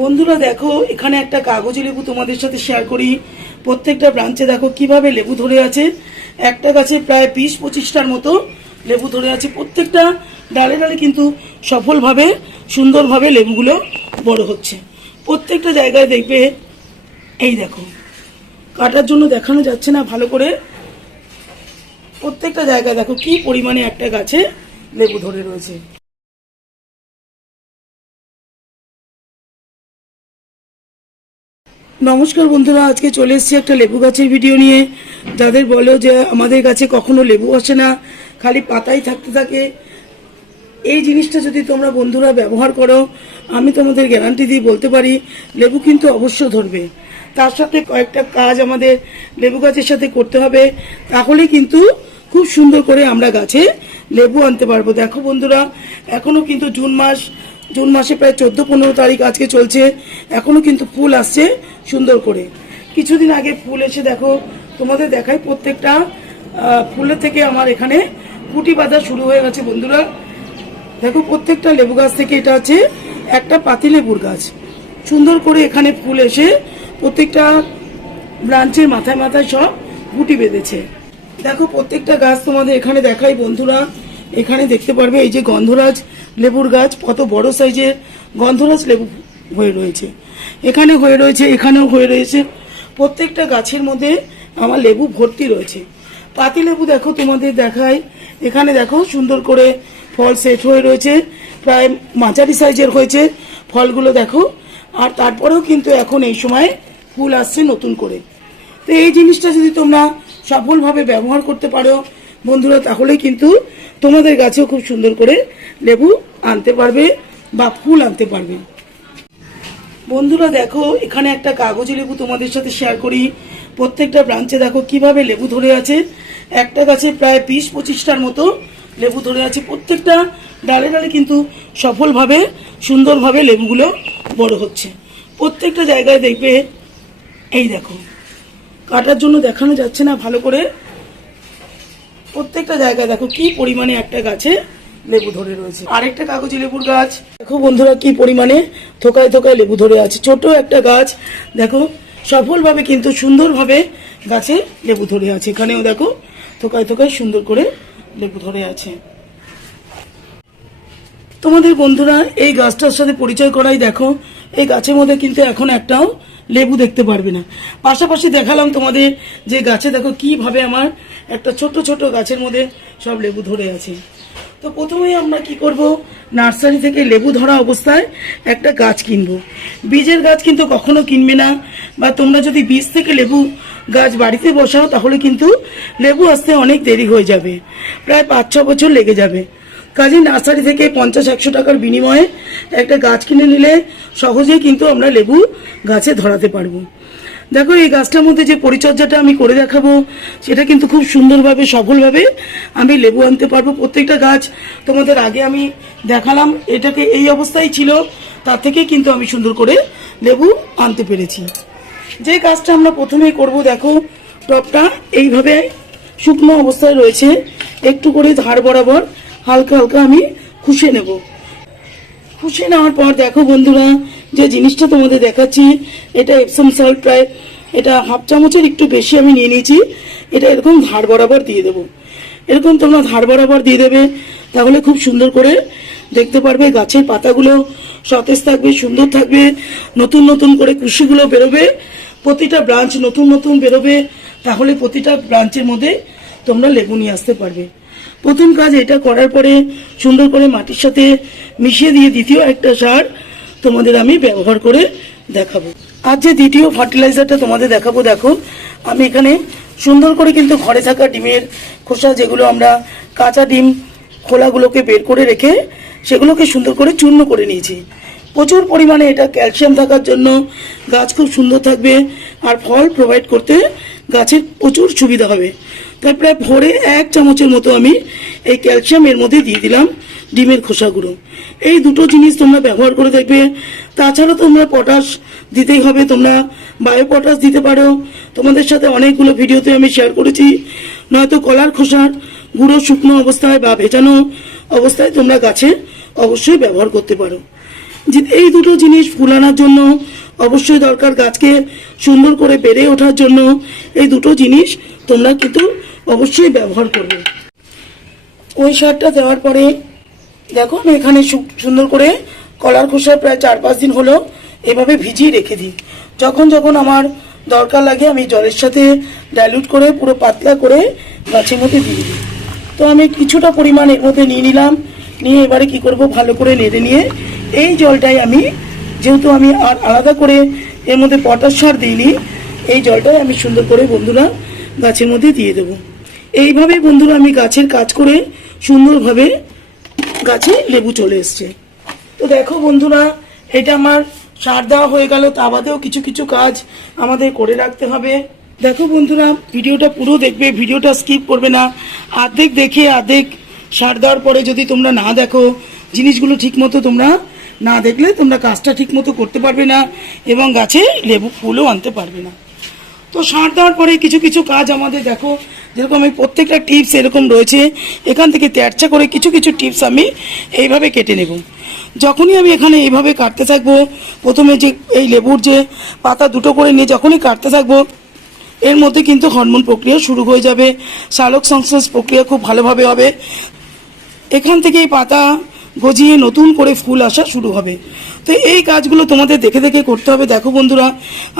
বন্ধুরা, দেখো, এখানে একটা কাগজি লেবু তোমাদের সাথে শেয়ার করি। প্রত্যেকটা ব্রাঞ্চে দেখো কীভাবে লেবু ধরে আছে। একটা গাছে প্রায় বিশ পঁচিশটার মতো লেবু ধরে আছে। প্রত্যেকটা ডালে ডালে কিন্তু সফলভাবে, সুন্দরভাবে লেবুগুলো বড় হচ্ছে। প্রত্যেকটা জায়গায় দেখবে, এই দেখো, কাটার জন্য দেখানো যাচ্ছে না ভালো করে। প্রত্যেকটা জায়গায় দেখো কি পরিমাণে একটা গাছে লেবু ধরে রয়েছে। নমস্কার বন্ধুরা, আজকে চলে এসেছি একটা লেবু গাছের ভিডিও নিয়ে। যাদের বলো যে আমাদের গাছে কখনো লেবু আসে না, খালি পাতাই থাকতে থাকে। এই জিনিসটা যদি তোমরা বন্ধুরা ব্যবহার করো, আমি তোমাদের গ্যারান্টি দিয়ে বলতে পারি, লেবু কিন্তু অবশ্য ধরবে। তার সাথে কয়েকটা কাজ আমাদের লেবু গাছের সাথে করতে হবে। তাহলে কিন্তু খুব সুন্দর করে আমরা গাছে লেবু আনতে পারব। দেখো বন্ধুরা, এখনও কিন্তু জুন মাস, জুন মাসে প্রায় চোদ্দ পনেরো তারিখ আজকে চলছে। এখনও কিন্তু ফুল আসছে সুন্দর করে। কিছুদিন আগে ফুল এসে দেখো, তোমাদের দেখাই প্রত্যেকটা ফুলের থেকে আমার এখানে কুটি বাঁধা শুরু হয়ে গেছে বন্ধুরা। দেখো প্রত্যেকটা লেবু গাছ থেকে এটা আছে একটা পাতি লেবুর গাছ। সুন্দর করে এখানে ফুল এসে প্রত্যেকটা ব্রাঞ্চের মাথায় মাথায় সব গুটি বেঁধেছে। দেখো, প্রত্যেকটা গাছ তোমাদের এখানে দেখাই, বন্ধুরা। এখানে দেখতে পারবে এই যে গন্ধরাজ লেবুর গাছ, কত বড় সাইজের গন্ধরাজ লেবু হয়ে রয়েছে। এখানে হয়ে রয়েছে, এখানেও হয়ে রয়েছে। প্রত্যেকটা গাছের মধ্যে আমার লেবু ভর্তি রয়েছে। পাতি লেবু দেখো তোমাদের দেখাই। এখানে দেখো, সুন্দর করে ফল সেট হয়ে রয়েছে। প্রায় মাঝারি সাইজের হয়েছে ফলগুলো দেখো। আর তারপরেও কিন্তু এখন এই সময় ফুল আসছে নতুন করে। তো এই জিনিসটা যদি তোমরা সফলভাবে ব্যবহার করতে পারো। বন্ধুরা তাহলে কিন্তু তোমাদের গাছেও খুব সুন্দর করে লেবু আনতে পারবে বা ফুল আনতে পারবে। বন্ধুরা, দেখো, এখানে একটা কাগজি লেবু তোমাদের সাথে শেয়ার করি। প্রত্যেকটা ব্রাঞ্চে দেখো কীভাবে লেবু ধরে আছে। একটা গাছে প্রায় বিশ পঁচিশটার মতো লেবু ধরে আছে। প্রত্যেকটা ডালে ডালে কিন্তু সফলভাবে, সুন্দরভাবে লেবুগুলো বড় হচ্ছে। প্রত্যেকটা জায়গায় দেখবে, এই দেখো কাটার জন্য দেখানো যাচ্ছে না, ভালো করে। প্রত্যেকটা জায়গায় দেখো কি পরিমাণে একটা গাছে লেবু ধরে রয়েছে। আরেকটা কাগজি লেবুর গাছ। দেখো বন্ধুরা কি পরিমাণে থোকায় থোকায় লেবু ধরে আছে। ছোট একটা গাছ। দেখো, সফলভাবে কিন্তু সুন্দরভাবে গাছে লেবু ধরে আছে। এখানেও দেখো, থোকায় থোকায় সুন্দর করে লেবু ধরে আছে। তোমাদের বন্ধুরা, এই গাছটার সাথে পরিচয় করাই দেখো। এই গাছের মধ্যে কিন্তু এখন একটাও লেবু দেখতে পারবে না। পাশাপাশি দেখালাম তোমাদের যে গাছে দেখো কীভাবে আমার একটা ছোট ছোট গাছের মধ্যে সব লেবু ধরে আছে। তো প্রথমেই আমরা কি করব? নার্সারি থেকে লেবু ধরা অবস্থায় একটা গাছ কিনবো। বীজের গাছ কিন্তু কখনো কিনবে না বা তোমরা যদি বীজ থেকে লেবু গাছ বাড়িতে বসাও তাহলে কিন্তু লেবু আসতে অনেক দেরি হয়ে যাবে। প্রায় পাঁচ ছ বছর লেগে যাবে। কাজী নার্সারি থেকে পঞ্চাশ একশো টাকার বিনিময়ে একটা গাছ কিনে নিলে সহজেই কিন্তু আমরা লেবু গাছে ধরাতে পারব। দেখো, এই গাছটার মধ্যে যে পরিচর্যাটা আমি করে দেখাবো, সেটা কিন্তু খুব সুন্দরভাবে, সফলভাবে আমি লেবু আনতে পারব। প্রত্যেকটা গাছ তোমাদের আগে আমি দেখালাম, এটাকে এই অবস্থায় ছিল, তার থেকে কিন্তু আমি সুন্দর করে লেবু আনতে পেরেছি। যে গাছটা আমরা প্রথমেই করব, দেখো, টপটা এইভাবে শুকনো অবস্থায় রয়েছে, একটু করে ধার বরাবর হালকা হালকা আমি খুশে নেব। খুশি নেওয়ার পর দেখো বন্ধুরা, যে জিনিসটা তোমাদের দেখাচ্ছি, এটা এপসম সল্ট প্রায়, এটা হাফ চামচের একটু বেশি আমি নিয়ে নিয়েছি, এটা এরকম ধার বরাবর দিয়ে দেবো। এরকম তোমরা ধার বরাবর দিয়ে দেবে, তাহলে খুব সুন্দর করে দেখতে পারবে গাছের পাতাগুলো, সতেজ থাকবে, সুন্দর থাকবে, নতুন নতুন করে কুশিগুলো বেরোবে, প্রতিটা ব্রাঞ্চ নতুন নতুন বেরোবে, তাহলে প্রতিটা ব্রাঞ্চের মধ্যে তোমরা লেবু নিয়ে আসতে পারবে। প্রথম কাজ এটা করার পরে সুন্দর করে মাটির সাথে মিশিয়ে দিয়ে দ্বিতীয় একটা সার তোমাদের আমি ব্যবহার করে দেখাবো। আর যে দ্বিতীয় ফার্টিলাইজারটা তোমাদের দেখাবো, দেখো, আমি এখানে সুন্দর করে কিন্তু ঘরে থাকা ডিমের খোসা যেগুলো আমরা কাঁচা ডিম খোলাগুলোকে বের করে রেখে সেগুলোকে সুন্দর করে চূর্ণ করে নিয়েছি। প্রচুর পরিমাণে এটা ক্যালসিয়াম থাকার জন্য গাছ খুব সুন্দর থাকবে আর ফল প্রোভাইড করতে গাছের প্রচুর সুবিধা হবে। তাই প্রায় ভোরে এক চামচের মতো আমি এই ক্যালসিয়াম এর মধ্যে দিয়ে দিলাম, ডিমের খোসাগুলো এই দুটো জিনিস তোমরা ব্যবহার করে দেখবে। তাছাড়া তোমরা পটাশ দিতেই হবে, তোমরা বায়ো পটাশ দিতে পারো। তোমাদের সাথে অনেকগুলো ভিডিওতে আমি শেয়ার করেছি। নয়তো কলার খোসার গুঁড়ো শুকনো অবস্থায় বা ভেজানো অবস্থায় তোমরা গাছে অবশ্যই ব্যবহার করতে পারো। যে এই দুটো জিনিস ফুল আনার জন্য অবশ্যই দরকার গাছকে সুন্দর করে বেড়ে ওঠার জন্য। এই দুটো জিনিস তোমরা কিন্তু অবশ্যই ব্যবহার করবে। ওই সারটা দেওয়ার পরে, দেখো আমি এখানে সুন্দর করে কলার খোসা প্রায় চার পাঁচ দিন হলো এভাবে ভিজিয়ে রেখে দিই। যখন যখন আমার দরকার লাগে আমি জলের সাথে ডাইলুট করে পুরো পাতলা করে গাছের মধ্যে দিয়ে দিই। তো আমি কিছুটা পরিমাণ এর মধ্যে নিয়ে নিলাম। নিয়ে এবারে কি করব? ভালো করে নেড়ে নিয়ে এই জলটাই আমি, যেহেতু আমি আর আলাদা করে এর মধ্যে পটাশ সার দিইনি, এই জলটাই আমি সুন্দর করে বন্ধুরা গাছের মধ্যে দিয়ে দেবো। এইভাবে বন্ধুরা আমি গাছের কাজ করে সুন্দরভাবে গাছে লেবু চলে এসছে। তো দেখো বন্ধুরা, এটা আমার সার দেওয়া হয়ে গেল, তা বাদেও কিছু কিছু কাজ আমাদের করে রাখতে হবে। দেখো বন্ধুরা, ভিডিওটা পুরো দেখবে, ভিডিওটা স্কিপ করবে না। আর্ধেক দেখে আর্ধেক সার দেওয়ার পরে যদি তোমরা না দেখো, জিনিসগুলো ঠিক মতো তোমরা না দেখলে তোমরা কাজটা ঠিক মতো করতে পারবে না এবং গাছে লেবু ফুলও আনতে পারবে না। তো সার দেওয়ার পরে কিছু কিছু কাজ আমাদের দেখো যেরকম আমি প্রত্যেকটা টিপস এরকম রয়েছে, এখান থেকে তেরচা করে কিছু কিছু টিপস আমি এইভাবে কেটে নেব। যখনই আমি এখানে এইভাবে কাটতে থাকব, প্রথমে যে এই লেবুর যে পাতা দুটো করে নিয়ে যখনই কাটতে থাকব, এর মধ্যে কিন্তু হরমোন প্রক্রিয়া শুরু হয়ে যাবে। শালক সংশ্লেষ প্রক্রিয়া খুব ভালোভাবে হবে। এখান থেকে এই পাতা গজিয়ে নতুন করে ফুল আসা শুরু হবে। তো এই কাজগুলো তোমাদের দেখে দেখে করতে হবে। দেখো বন্ধুরা,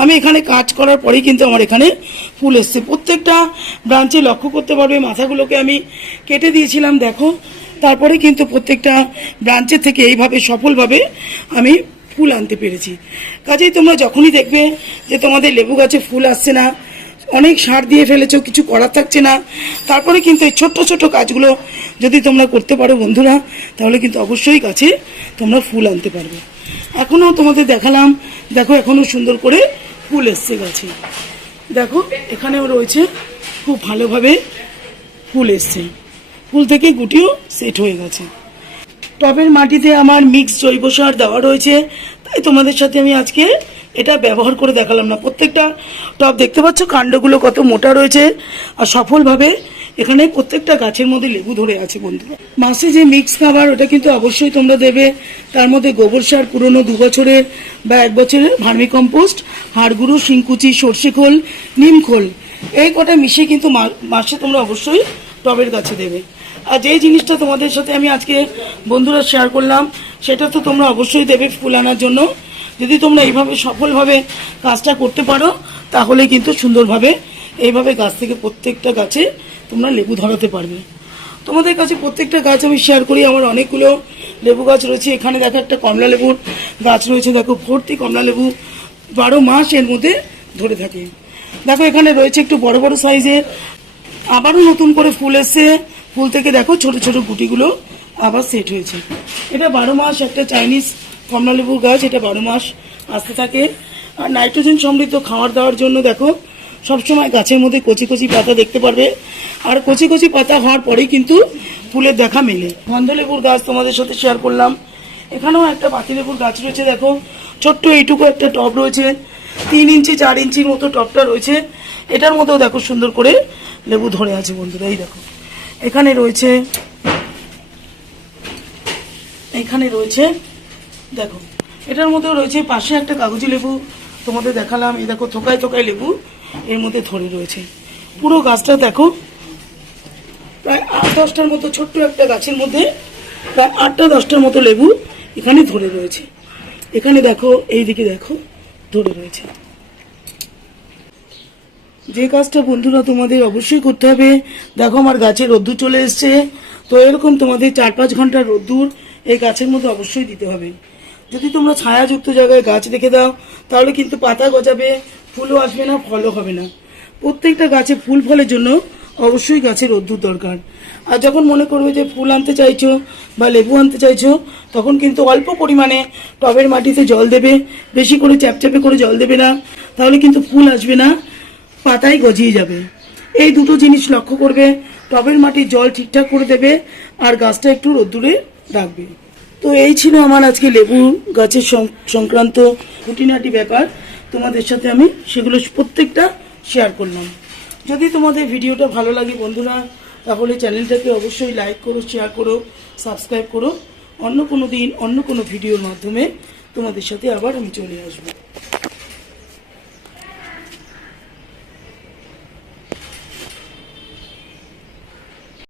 আমি এখানে কাজ করার পরেই কিন্তু আমার এখানে ফুল এসছে। প্রত্যেকটা ব্রাঞ্চে লক্ষ্য করতে পারবে, মাথাগুলোকে আমি কেটে দিয়েছিলাম, দেখো। তারপরে কিন্তু প্রত্যেকটা ব্রাঞ্চের থেকে এইভাবে সফলভাবে আমি ফুল আনতে পেরেছি। কাজেই তোমরা যখনই দেখবে যে তোমাদের লেবু গাছে ফুল আসছে না অনেক সার দিয়ে ফেলেছো, কিছু করার থাকছে না। তারপরে কিন্তু এই ছোট্ট ছোট্ট কাজগুলো যদি তোমরা করতে পারো বন্ধুরা, তাহলে কিন্তু অবশ্যই গাছে তোমরা ফুল আনতে পারবে। এখনও তোমাদের দেখালাম, দেখো এখনও সুন্দর করে ফুল এসছে গাছে। দেখো, এখানেও রয়েছে, খুব ভালোভাবে ফুল এসছে। ফুল থেকে গুটিও সেট হয়ে গেছে। টবের মাটিতে আমার মিক্স জৈব সার দেওয়া রয়েছে, তাই তোমাদের সাথে আমি আজকে এটা ব্যবহার করে দেখালাম না। প্রত্যেকটা টব দেখতে পাচ্ছ, কাণ্ডগুলো কত মোটা রয়েছে আর সফলভাবে এখানে প্রত্যেকটা গাছের মধ্যে লেবু ধরে আছে বন্ধুরা। মাসে যে মিক্স খাবার, ওটা কিন্তু অবশ্যই তোমরা দেবে। তার মধ্যে গোবর সার পুরনো দু বছরের বা এক বছরের ভার্মি কম্পোস্ট হাড়গুঁড়ো, শিংকুচি, সর্ষে খোল, নিম খোল, এই কটা মিশিয়ে কিন্তু মাসে তোমরা অবশ্যই টবের গাছে দেবে। আর যেই জিনিসটা তোমাদের সাথে আমি আজকে বন্ধুরা শেয়ার করলাম, সেটা তো তোমরা অবশ্যই দেবে ফুল আনার জন্য। যদি তোমরা এইভাবে সফলভাবে কাজটা করতে পারো, তাহলে কিন্তু সুন্দরভাবে এইভাবে গাছ থেকে প্রত্যেকটা গাছে তোমরা লেবু ধরাতে পারবে। তোমাদের কাছে প্রত্যেকটা গাছ আমি শেয়ার করি, আমার অনেকগুলো লেবু গাছ রয়েছে। এখানে দেখো একটা কমলা লেবুর গাছ রয়েছে, দেখো ভর্তি কমলা লেবু বারো মাস এর মধ্যে ধরে থাকে। দেখো এখানে রয়েছে একটু বড় বড় সাইজের আবারও নতুন করে ফুল এসছে। ফুল থেকে দেখো ছোট ছোট গুটিগুলো আবার সেট হয়েছে। এটা বারো মাস একটা চাইনিজ কমলালেবুর গাছ, এটা বারো মাস আসতে থাকে। আর নাইট্রোজেন সমৃদ্ধ খাবার দেওয়ার জন্য দেখো, সবসময় গাছের মধ্যে কচি কচি পাতা দেখতে পারবে। আর কচি কচি পাতা হওয়ার পরেই কিন্তু ফুলের দেখা মেলে। গন্ধলেবুর গাছ তোমাদের সাথে শেয়ার করলাম। এখানেও একটা পাতিলেবুর গাছ রয়েছে, দেখো। ছোট্ট এইটুকু একটা টব রয়েছে। তিন ইঞ্চি, চার ইঞ্চির মতো টবটা রয়েছে। এটার মধ্যেও দেখো সুন্দর করে লেবু ধরে আছে বন্ধুরা, এই দেখো। এখানে রয়েছে এখানে রয়েছে দেখো, এটার মধ্যে রয়েছে পাশে একটা কাগজি লেবু, তোমাদের দেখালাম, এই দেখো থোকায় থোকায় লেবু, এর মধ্যে ধরে রয়েছে। পুরো গাছটা দেখো, প্রায় আট দশটার মতো, ছোট্ট একটা গাছের মধ্যে, প্রায় আটটা দশটার মতো লেবু এখানে ধরে রয়েছে। এখানে দেখো এইদিকে দেখো, ধরে রয়েছে। যে কাজটা বন্ধুরা তোমাদের অবশ্যই করতে হবে, দেখো আমার গাছে রোদ্দুর চলে এসছে, তো এরকম তোমাদের চার পাঁচ ঘণ্টার রোদ্দুর এই গাছের মধ্যে অবশ্যই দিতে হবে। যদি তোমরা ছায়াযুক্ত জায়গায় গাছ রেখে দাও, তাহলে কিন্তু পাতা গজাবে, ফুলও আসবে না, ফলও হবে না। প্রত্যেকটা গাছে ফুল ফলের জন্য অবশ্যই গাছে রোদ্দুর দরকার। আর যখন মনে করবে যে ফুল আনতে চাইছো বা লেবু আনতে চাইছো, তখন কিন্তু অল্প পরিমাণে টবের মাটিতে জল দেবে, বেশি করে চ্যাপচ্যাপে করে জল দেবে না, তাহলে কিন্তু ফুল আসবে না পাতায় গজিয়ে যাবে। এই দুটো জিনিস লক্ষ্য করবে, টবের মাটির জল ঠিকঠাক করে দেবে, আর গাছটা একটু রোদ্দুরে রাখবে। তো এই ছিল আমার আজকে লেবু গাছের সংক্রান্ত খুঁটিনাটি ব্যাপার। তোমাদের সাথে আমি সেগুলো প্রত্যেকটা শেয়ার করলাম। যদি তোমাদের ভিডিওটা ভালো লাগে বন্ধুরা, তাহলে চ্যানেলটাকে অবশ্যই লাইক করো শেয়ার করো সাবস্ক্রাইব করো। অন্য কোনো দিন, অন্য কোনো ভিডিওর মাধ্যমে তোমাদের সাথে আবার আমি চলে আসব।